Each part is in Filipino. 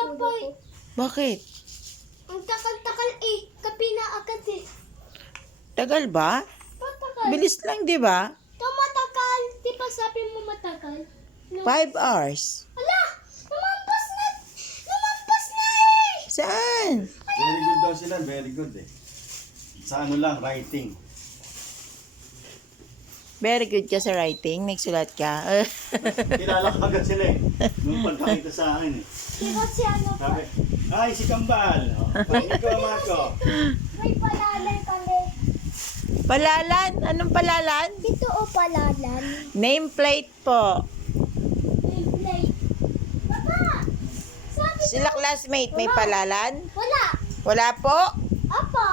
tinapay. Bakit? Ang takal-takal eh. Kapina agad eh. Tagal ba? Matagal. Bilis lang, di ba? Ito matagal. Di ba sabi mo matagal? No. 5 hours. Ala! Lumampas na! Lumampas na eh! Saan? Very good daw sila, very good eh. Sa ano lang, writing. Very good ka sa writing. Nagsulat ka. Kilala ko agad sila eh. Nung pagkakita sa akin eh. Kaya si ano pa. Sabi, ay si Kambal. Oh, pagkakita ko Marco. May palalay kami. Palalan? Anong palalan? Ito o palalan. Nameplate po. May plate. Papa! Sabi Sila classmate, may palalan? wala. Wala po? Apo.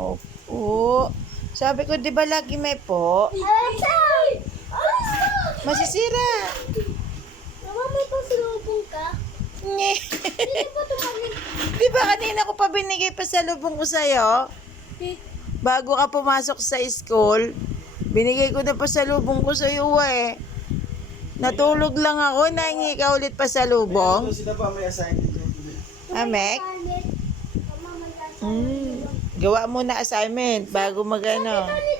Opo. Sabi ko, di ba lagi may po? Ay! Masisira. Mama, may pasalubong ka? Nye. Hindi ba tumalik? Di ba kanina ko pa binigay pa sa lubong ko sa'yo? Bago ka pumasok sa school, binigay ko na pa sa lubong ko sa'yo eh. Natulog lang ako, nahingi ka ulit pa sa lubong. Ito sila pa may assignment. Amek? Mama, may assignment. Gawa mo na assignment bago magano. Sabi